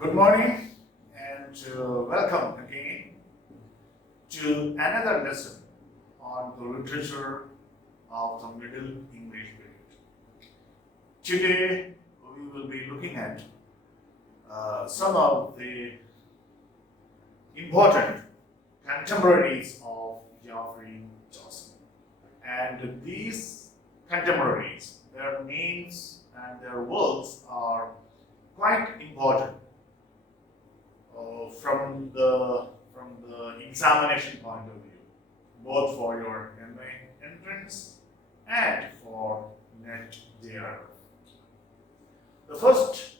Good morning and welcome again to another lesson on the literature of the Middle English period. Today we will be looking at some of the important contemporaries of Geoffrey Chaucer. And these contemporaries, their names and their works are quite important from the examination point of view, both for your MA entrance and for net JRF. The first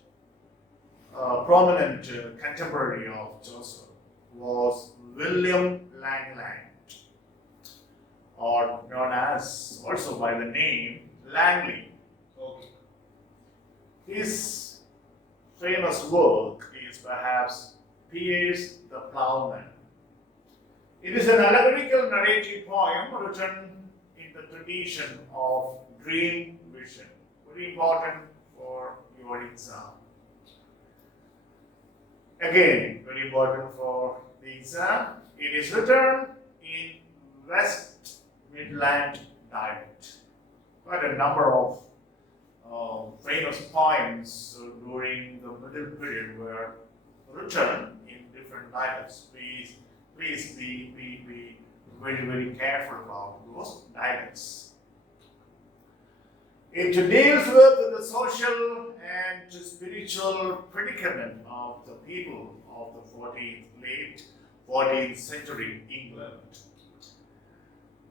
prominent contemporary of Chaucer was William Langland, or known as also by the name Langley. Okay. His famous work is perhaps Piers the Plowman. It is an allegorical narrative poem written in the tradition of dream vision, very important for your exam. Again, very important for the exam. It is written in West Midland dialect. Quite a number of famous poems during the Middle period were written in different dialects. Please be very careful about those dialects. It deals with the social and spiritual predicament of the people of the late 14th century England.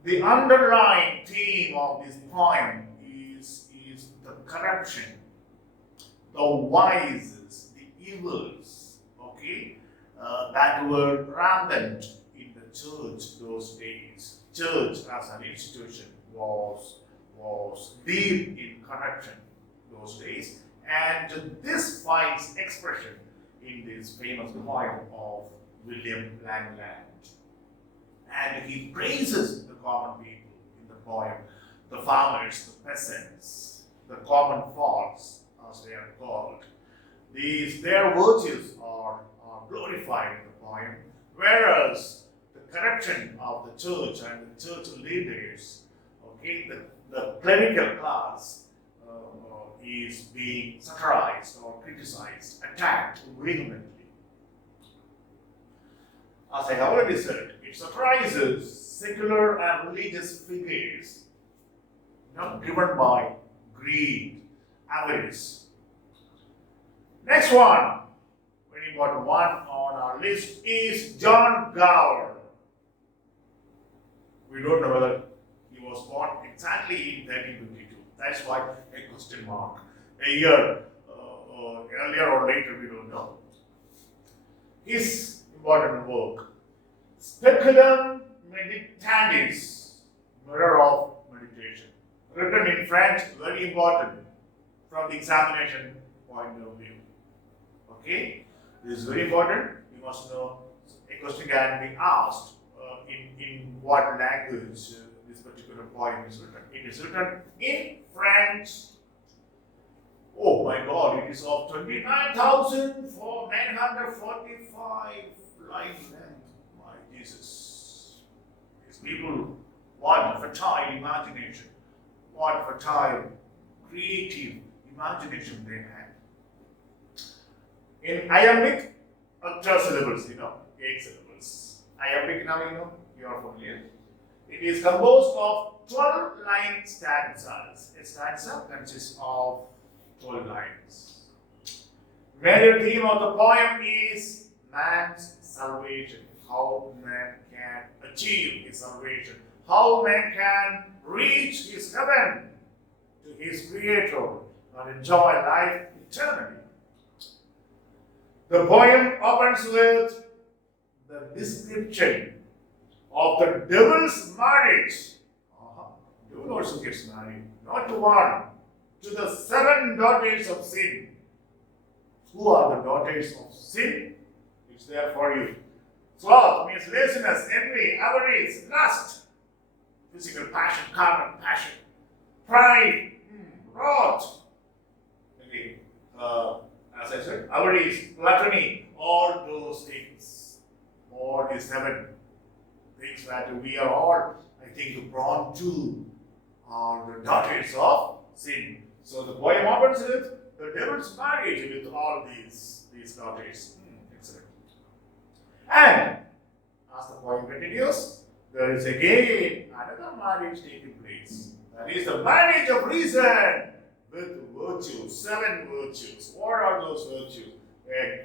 The underlying theme of this poem is the corruption, the vices, the evils, that were rampant in the church those days. Church as an institution was deep in corruption those days, and this finds expression in this famous poem of William Langland. And he praises the common people in the poem, the farmers, the peasants, the common folks, as they are called. Their virtues are glorified in the poem, whereas the corruption of the church and the church leaders, the clerical class, is being satirized or criticized, attacked vehemently. As I have already said, it satirizes secular and religious figures, driven by greed, avarice. Next one, very important one on our list, is John Gower. We don't know whether he was born exactly in 1352. That's why a question mark. A year earlier or later, we don't know. His important work, Speculum Meditatis, Mirror of Meditation, written in French, very important from the examination point of view. Okay, this is very important. You must know a question can be asked in what language this particular poem is written. It is written in French. Oh my God, it is of 29,945 line length. My Jesus. These people, what fertile imagination, what fertile creative imagination they had. In iambic, syllables, 8 syllables. Iambic, now you are familiar. It is composed of 12 line stanzas. A stanza consists of 12 lines. Major theme of the poem is man's salvation. How man can achieve his salvation. How man can reach his heaven to his Creator and enjoy life eternally. The poem opens with the description of the devil's marriage. Devil also gets married, not to one, to the 7 daughters of sin. Who are the daughters of sin? It's there for you. Sloth means laziness, envy, avarice, lust, physical passion, carnal passion, pride, wrath. Okay. As I said, Laureates, Platony, all those things, all these seven things that we are all, I think, prone to are the daughters of sin. So the poem opens with the devil's marriage with all these daughters. Excellent. And as the poem continues, there is again another marriage taking place. That is the marriage of reason with virtues, seven virtues. What are those virtues?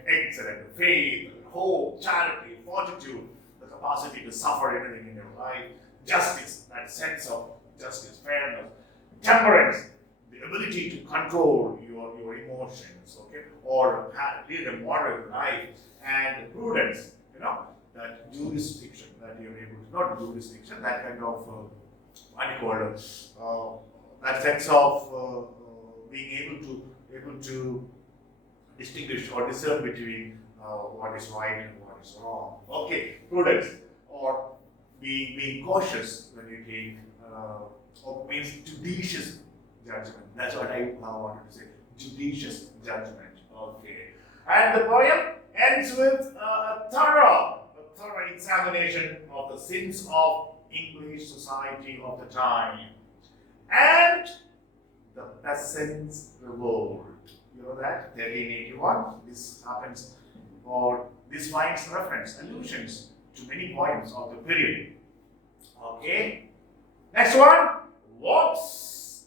Excellent. Faith, hope, charity, fortitude, the capacity to suffer anything in your life, justice, that sense of justice, fairness, temperance, the ability to control your emotions, okay, or lead a moral life, and prudence, that jurisdiction that you're able to, not jurisdiction, that kind of, what do you call it, that sense of being able to distinguish or discern between what is right and what is wrong. Okay, prudence, or being cautious when you take, or means judicious judgment. That's what I wanted to say. Judicious judgment. Okay. And the poem ends with a thorough examination of the sins of English society of the time and the peasants' revolt. You know that? 1381. This happens, or this finds reference, allusions to many poems of the period. Okay. Next one. Vox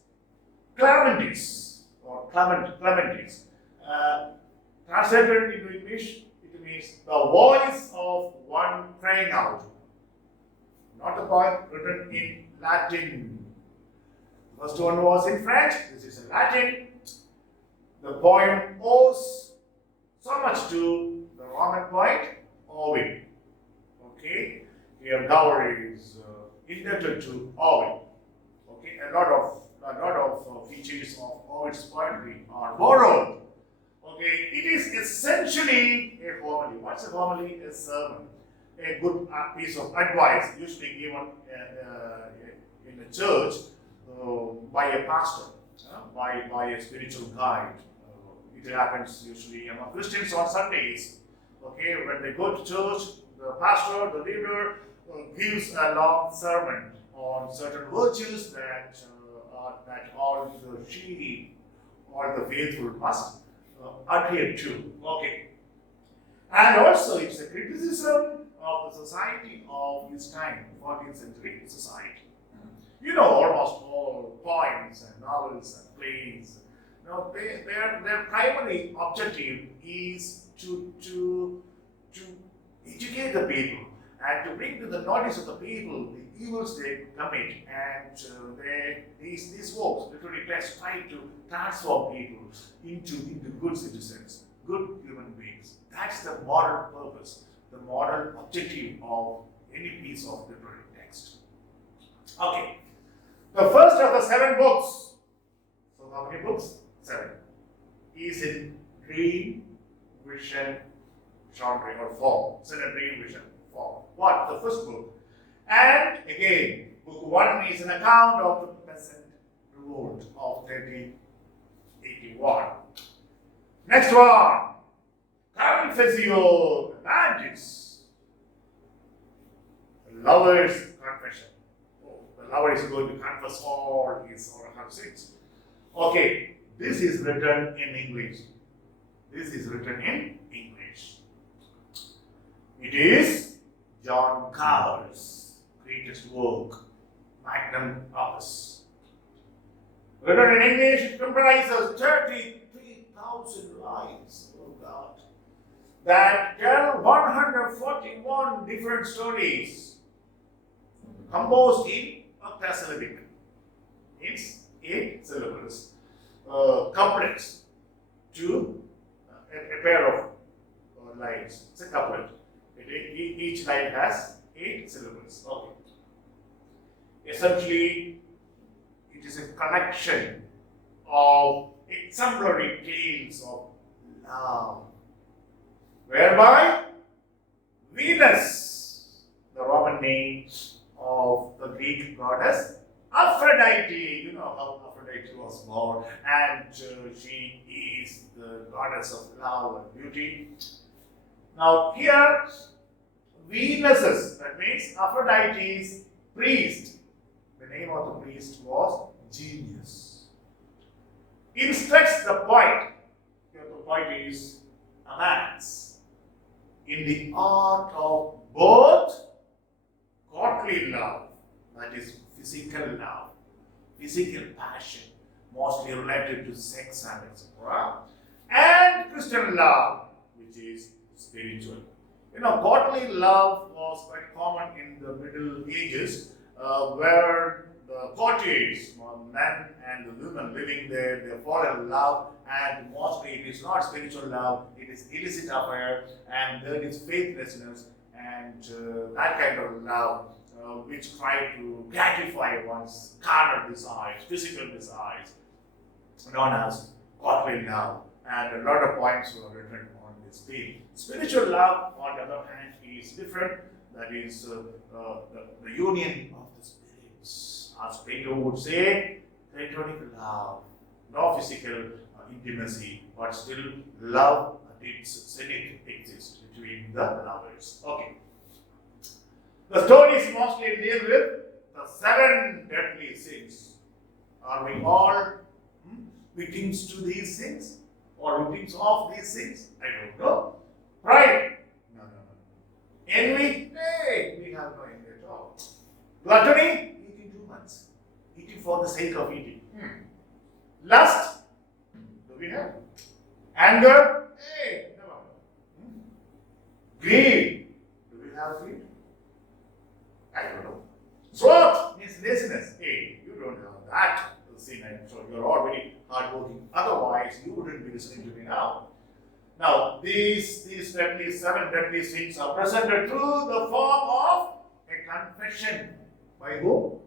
Clamentis, or Clementis. Translated into English, it means the voice of one crying out. Not a poem written in Latin. The first one was in French, this is in Latin. The poem owes so much to the Roman poet Ovid. Okay, here Dowry is indebted to Ovid. Okay, a lot of features of Ovid's poetry are borrowed. Okay, it is essentially a homily. What's a homily? A sermon, a good piece of advice, usually given in a church by a pastor, by a spiritual guide. It happens usually among Christians on Sundays. Okay, when they go to church, the pastor, the leader, gives a long sermon on certain virtues that all the sheep, all the faithful must adhere to. Okay, and also it's a criticism of the society of his time, 14th century society. Almost all poems and novels and plays, their primary objective is to educate the people and to bring to the notice of the people the evils they commit, and these works literally try to transform people into good citizens, good human beings. That's the moral purpose, the moral objective of any piece of literary text. Okay, the first of the 7 books. So how many books? 7. Is in dream, vision, genre or form. It's in a dream, vision, form. What? The first book. And again, book 1 is an account of the peasant revolt of 1381. Next one, Confessio Romantis, the lover's confession. The lover is going to confess all his or her sins. Okay, this is written in English. This is written in English. It is John Carver's greatest work, magnum opus. Written in English, it comprises 33,000 lines. Oh God. That tell 141 different stories, composed in octasyllabic. It's 8 syllables. Couplets to a pair of lines. It's a couplet. Each line has 8 syllables. Okay. Essentially, it is a collection of exemplary tales of love, whereby Venus, the Roman name of the Greek goddess Aphrodite, you know how Aphrodite It was born, and she is the goddess of love and beauty. Now here, Venus's, that means Aphrodite's priest. The name of the priest was Genius. Instructs the poet. Here the poet is Amans in the art of both godly love, that is physical love, physical passion, mostly related to sex and etc., and Christian love, which is spiritual. Godly love was quite common in the Middle Ages, where the courtiers, men and the women living there, they fall in love, and mostly it is not spiritual love, it is illicit affair, and there is faithlessness, and that kind of love, which try to gratify one's carnal desires, physical desires, known as godly love. And a lot of points were written on this theme. Spiritual love, on the other hand, is different. That is the union of the spirits. As Plato would say, platonic love, no physical intimacy, but still love at its zenith exists between the lovers. Okay. The stories mostly deal with the 7 deadly sins. Are we all victims to these sins? Or victims of these sins? I don't know. Pride? No. Envy? Hey, we have no envy at all. Gluttony? Eating too much. Eating for the sake of eating. Lust? Do we have? Anger? Hey, never. Greed? Do we have greed? I don't know. Sloth means laziness. Hey, you don't have that sin. I'm sure you're all very hardworking. Otherwise, you wouldn't be listening to me now. Now, these 7 deadly sins are presented through the form of a confession. By whom?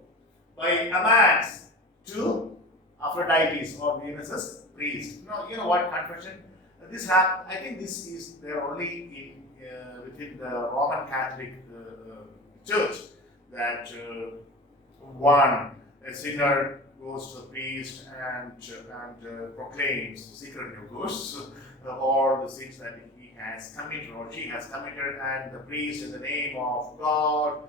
By Amans to Aphrodite's or Venus's priest. Now, you know what confession? I think this is there only within the Roman Catholic Church, that a sinner goes to the priest and proclaims secretly, of course, all the sins that he has committed or she has committed, and the priest, in the name of God,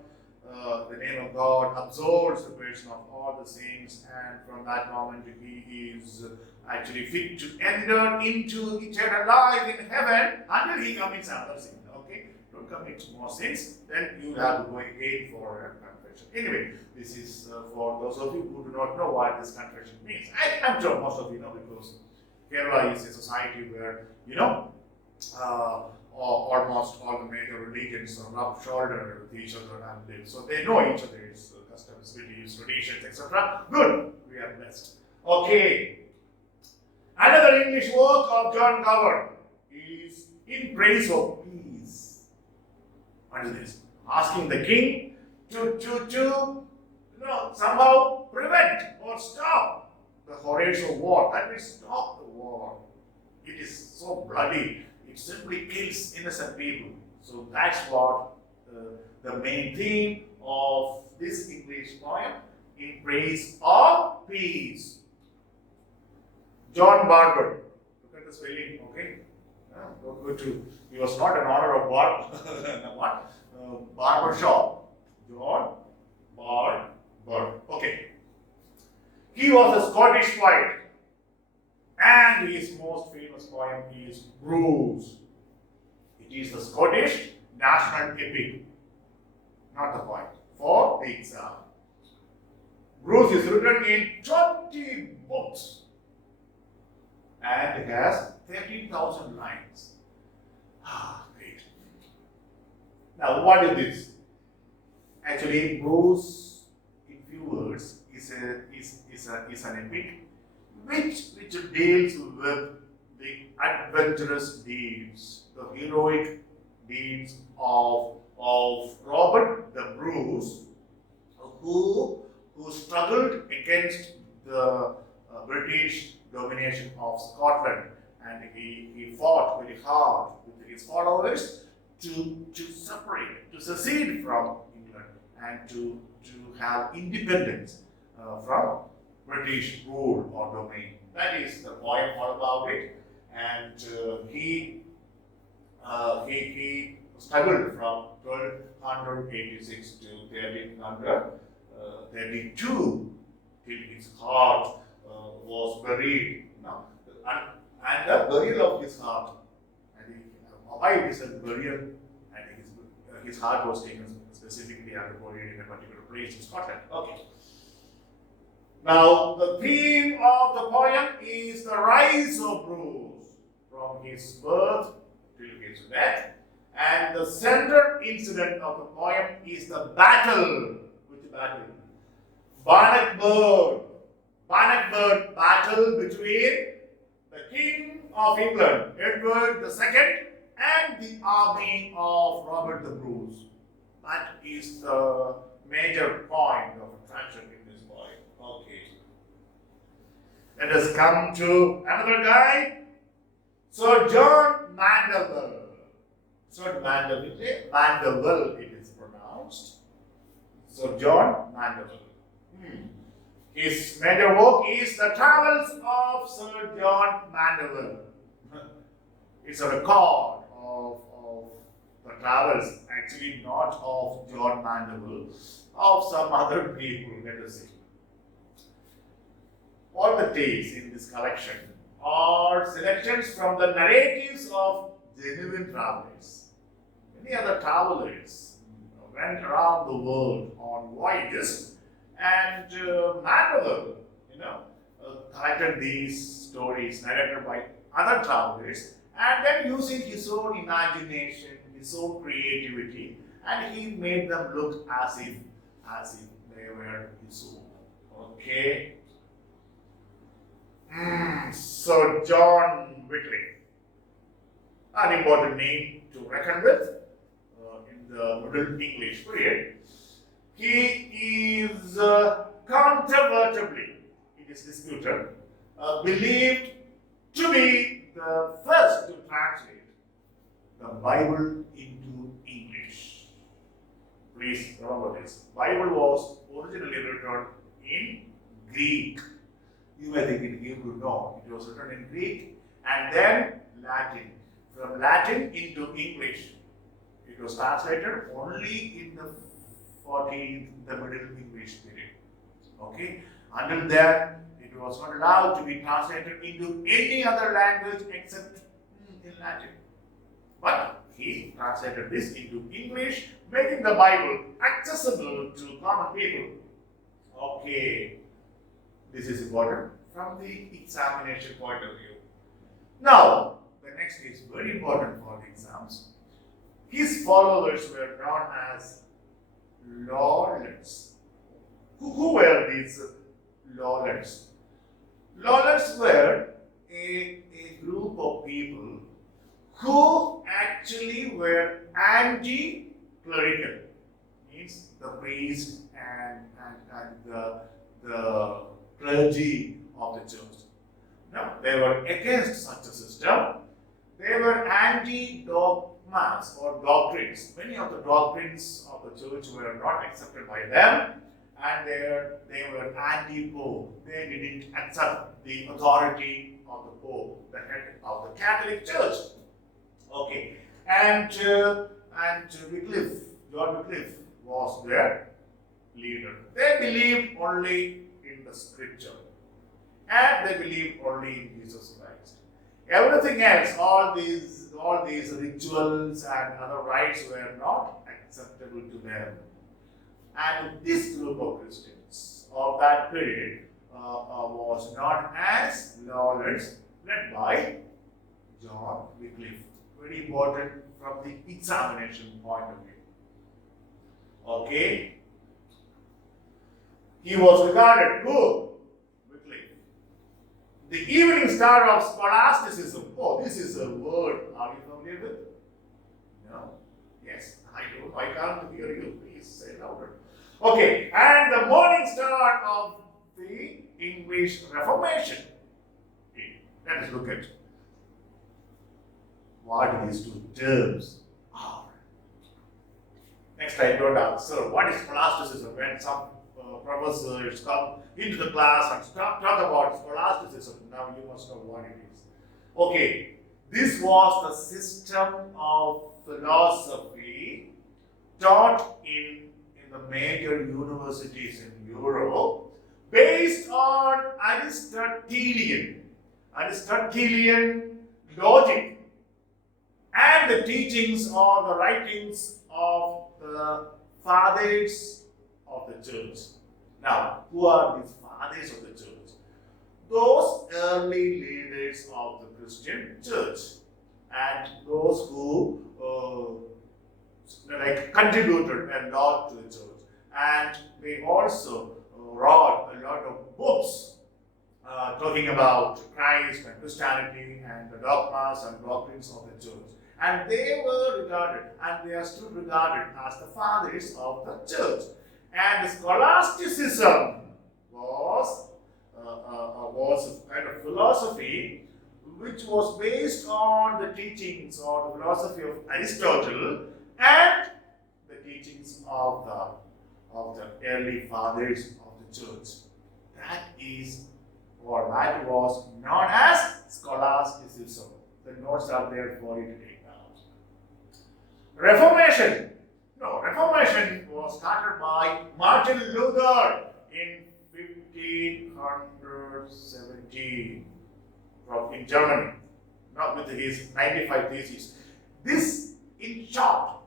absolves the person of all the sins, and from that moment he is actually fit to enter into eternal life in heaven until he commits another sin. Okay, don't commit more sins, then you have to go again for a confession. Anyway, this is for those of you who do not know what this confession means. I'm sure most of you know, because Kerala is a society where, almost all the major religions rub shoulder with each other and live. So they know each other's customs, beliefs, traditions, etc. Good, we are blessed. Okay. Another English work of John Calvin is In Praise of Peace. What is this? Asking the king to somehow prevent or stop the horrors of war. That means stop the war. It is so bloody. It simply kills innocent people. So that's what the main theme of this English poem, In Praise of Peace. John Barber. Look at the spelling, okay? Don't go to. He was not an honor of what? Barber shop. John Barber. Okay. He was a Scottish poet. And his most famous poem is Bruce. It is the Scottish national epic, not the poem, for the exam. Bruce is written in 20 books and has 13,000 lines. Great. Now, what is this? Actually, Bruce, in few words, is an epic which deals with the adventurous deeds, the heroic deeds of Robert the Bruce, who struggled against the British domination of Scotland, and he fought very hard with his followers to secede from England and to have independence from British rule or domain. That is the poem all about it. And he struggled from 1286 to 1332 till his heart was buried. No? And the burial of his heart, I think, why it is a burial, I think his heart was taken specifically and buried in a particular place in Scotland. Okay. Now, the theme of the poem is the rise of Bruce from his birth till his death. And the central incident of the poem is the battle. Which battle? Bannockburn battle between the King of England, Edward II, and the army of Robert the Bruce. That is the major point of attraction in this poem. Okay. Let us come to another guy, Sir John Mandeville. Sir Mandeville it is pronounced. Sir John Mandeville. His major work is The Travels of Sir John Mandeville. It's a record of the travels, actually not of John Mandeville, of some other people, let us see. All the tales in this collection are selections from the narratives of genuine travelers. Many other travelers went around the world on voyages, and Mandeville, collected these stories narrated by other travelers, and then using his own imagination, his own creativity, and he made them look as if they were his own. Okay. So John Wycliffe, an important name to reckon with in the Middle English period. He is controvertibly, it is disputed, believed to be the first to translate the Bible into English. Please remember this. Bible was originally written in Greek. You may think in Hebrew, no. It was written in Greek and then Latin. From Latin into English. It was translated only in the Middle English period. Okay? Until then, it was not allowed to be translated into any other language except in Latin. But he translated this into English, making the Bible accessible to common people. Okay. This is important from the examination point of view. Now, the next is very important for the exams. His followers were known as Laureates. Who were these Laureates? Laureates were a group of people who actually were anti-clerical. Means the priest and the clergy of the church. No, they were against such a system. They were anti-dogmas or doctrines. Many of the doctrines of the church were not accepted by them, and they were anti-pope. They didn't accept the authority of the pope, the head of the Catholic Church. Okay, and Wycliffe, John Wycliffe was their leader. They believed only in the scripture, and they believed only in Jesus Christ. Everything else, all these rituals and other rites were not acceptable to them. And this group of Christians of that period was known as Laureates, led by John Wycliffe. Very important from the examination point of view. Okay. He was regarded, who? Wycliffe, the evening star of scholasticism. Oh, this is a word. Are you familiar with? No? Yes, I don't. I can't hear you. Please say louder. Okay, and the morning star of the English Reformation. Okay. Let us look at what these two terms are. Next, I don't answer what is scholasticism when some professors come into the class and talk about scholasticism. Now you must know what it is. Okay, this was the system of philosophy taught in the major universities in Europe based on Aristotelian logic and the teachings or the writings of the fathers of the church. Now, who are these fathers of the church? Those early leaders of the Christian church and those who contributed a lot to the church, and they also wrote a lot of books talking about Christ and Christianity and the dogmas and doctrines of the church. And they were regarded, and they are still regarded as the fathers of the church. And scholasticism was a kind of philosophy which was based on the teachings or the philosophy of Aristotle and the teachings of the early fathers of the church. That is, or that was known as scholasticism. The notes are there for you to take out. Reformation. No, Reformation was started by Martin Luther in 1517 in Germany, not with his 95 theses. This, in short,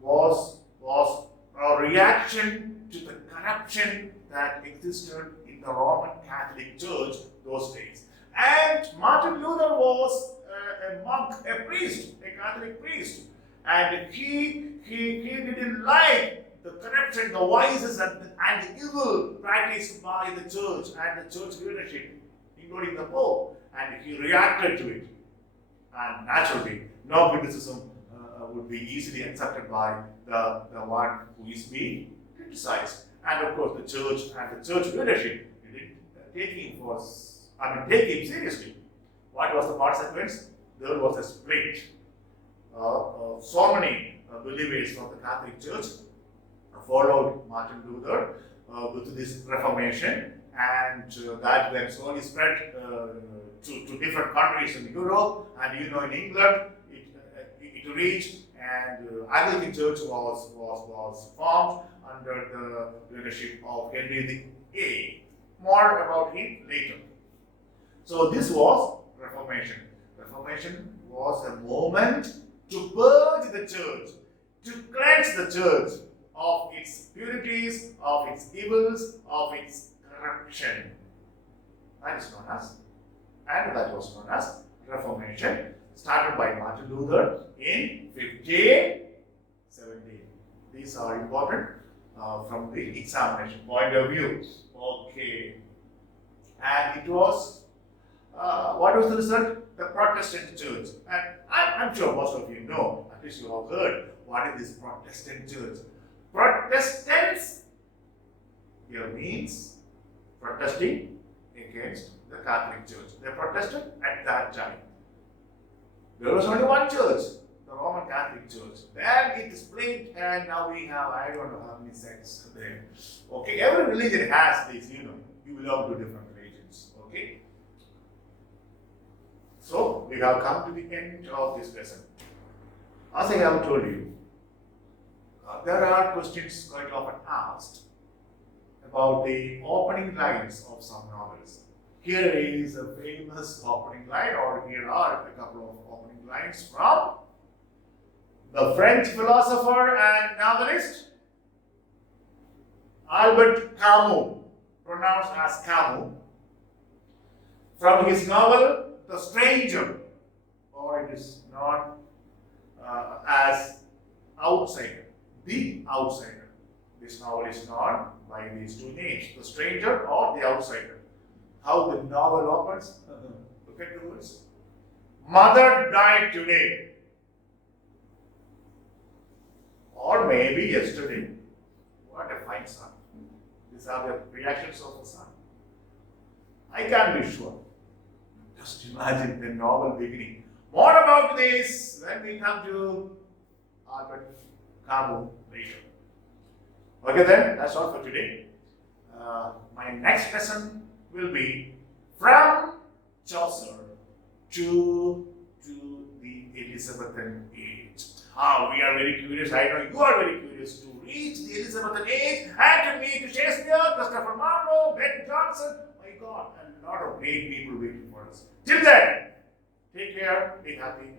was a reaction to the corruption that existed in the Roman Catholic Church those days. And Martin Luther was a monk, a priest, a Catholic priest. And he didn't like the corruption, the vices, and the evil practiced by the church and the church leadership, including the Pope. And he reacted to it. And naturally, no criticism would be easily accepted by the one who is being criticized. And of course, the church and the church leadership didn't take him seriously. What was the consequence? There was a split. So many believers from the Catholic Church followed Martin Luther with this Reformation, and that then slowly spread to different countries in Europe, and in England it reached, and Anglican Church was formed under the leadership of Henry VIII. More about him later. So this was Reformation. Reformation was a moment to purge the church, to cleanse the church of its purities, of its evils, of its corruption. That was known as Reformation, started by Martin Luther in 1517. These are important from the examination point of view. Okay. And it was, what was the result? The Protestant church. And I'm sure most of you know, at least you have heard, what is this Protestant church? Protestants here means protesting against the Catholic Church. They protested at that time. There was only one church, the Roman Catholic Church. Then it split, and now we have, I don't know how many sects there. Okay, every religion has this, you belong to different religions. Okay? So, we have come to the end of this lesson. As I have told you, there are questions quite often asked about the opening lines of some novels. Here is a famous opening line, or here are a couple of opening lines from the French philosopher and novelist Albert Camus, pronounced as Camus, from his novel The Stranger, or it is known as Outsider. The Outsider. This novel is known by these two names, The Stranger or The Outsider. How the novel opens? Look at the words. Mother died today. Or maybe yesterday. What a fine son. These are the reactions of the son. I can't be sure. Just imagine the novel beginning. More about this when we come to Albert Camus later. Okay then, that's all for today. my next lesson will be from Chaucer to the Elizabethan age. We are very curious. I know you are very curious to reach the Elizabethan age and to meet Shakespeare, Christopher Marlowe, Ben Jonson. My God, a lot of great people waiting for us. Till then, take care, be happy, and